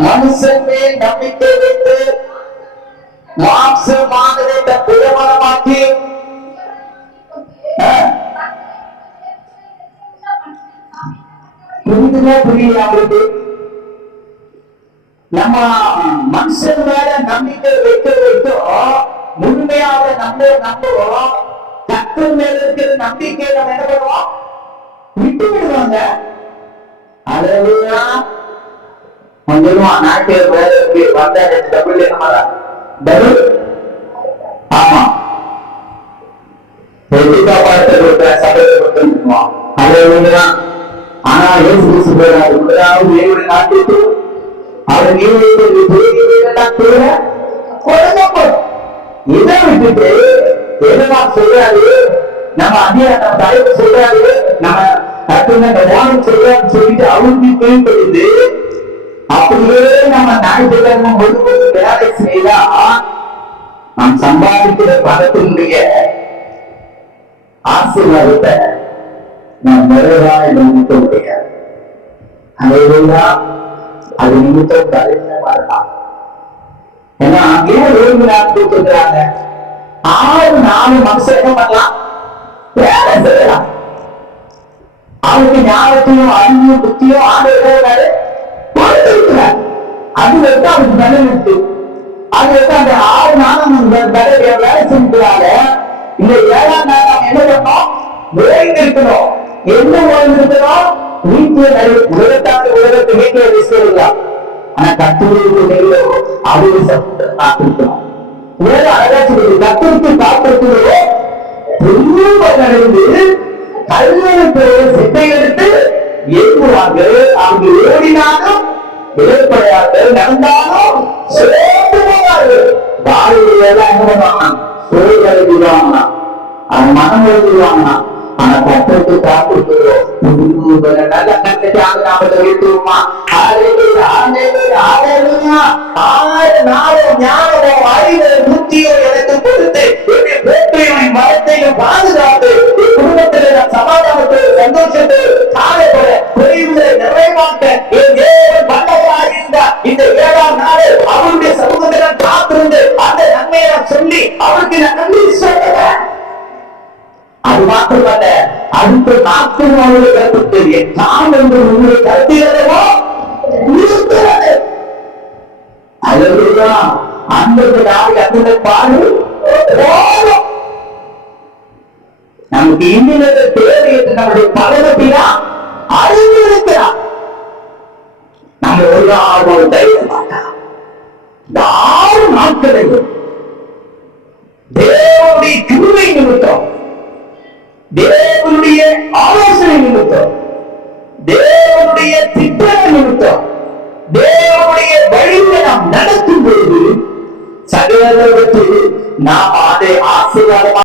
மனுஷன் மேல் நம்பிக்கை வைத்து மாம்சமானதை பிரபலமாக்கி புரிந்துமே புரியல அவருக்கு நம்ம மனுஷன் மேல நம்பிக்கை வைக்க வைத்தோ முழுமையாக நம்ப நம்புவோம். கத்தர் மேல இருக்கிற நம்பிக்கை நம்ம என்ன பண்ணுவோம்? விட்டு விடுவாங்க அதுதான் கொஞ்சமா நாட்டு வேலைக்கு வந்த டபுள் என்னமாடா டபுள்? ஆமா. வெட்டிக்கா பார்த்து கொடுக்குற சபையை கொடுத்துருக்கோம் அழகுயா ஆனா ஏசு கிறிஸ்து போறாரு முதலாவது தேவனுடைய நாட்டுக்கு அவர் இதை விட்டுட்டு சொல்றாரு நம்ம அதிகாரம் தலைவர் சொல்றாரு நம்ம கட்டுன சொல்றாரு சொல்லிட்டு அவருக்கு கீழ்ப்படுது அப்படியே நம்ம ஞாயிற்றுக்கிழமை முழுவதும் வேலை செய்தா நாம் சம்பாதிக்கிற பணத்தினுடைய ஆசீர்வாதத்தை நாம் நிறைவாக நிமித்த முடியாது. அதையா அது நிமித்தம் கலைஞமா இருக்கலாம் ஏன்னா ஏன் ஏழு நாட்கள் சொல்றாங்க ஆறு நாலு மனுஷன் என்ன பண்ணலாம்? வேலை செய்யலாம். அவருக்கு ஞாபகத்தையும் அறிவும் புத்தியும் ஆண்டு அது வந்து அவருக்கு பலன் அது வந்து அந்த ஆறு நாளும் வேலை வேலை செஞ்சுக்கிறாங்க இந்த ஏழாம் நாள் என்ன பண்ணோம்? இருக்கணும் என்ன ஓய்ந்து இருக்கணும் வீட்டில் உலகத்தாண்டு உலகத்தை வீட்டில் ஆனா கத்தூருக்கு நெல்லோ அது காத்திருக்கணும் வேற அழகா சொல்லுது காத்திருக்கிறதோ பெரிய நடந்து கல்யாணத்தை சிட்டை எடுத்து ஏற்றுவாங்க அங்கு ஓடினாலும் விளைப்படையார்கள் நடந்தாலும் சேர்த்து போவார்கள் வாழ்வில் எல்லாம் என்ன பண்ணுவாங்க சோறு எழுதிடுவாங்க அவன் மனம் எழுதிடுவாங்க ஆனா காத்திருக்கிறோம் நல்ல கண்ணுக்காக நாம ஆறு நாளும் அது மாத்திரமல்ல அடுத்த நாட்கள் அவருடைய கருத்து என் தாம் என்று உங்களை கருத்துகிறதோ? இருக்கிறது அதுதான் அந்த நாளை அந்த பாடு நமக்கு இன்னும் தேவை என்று நம்முடைய பலவத்தினா அறிவு இருக்கிறார் நம்ம ஒரு நாள் నా పాటే ఆశీర్వాద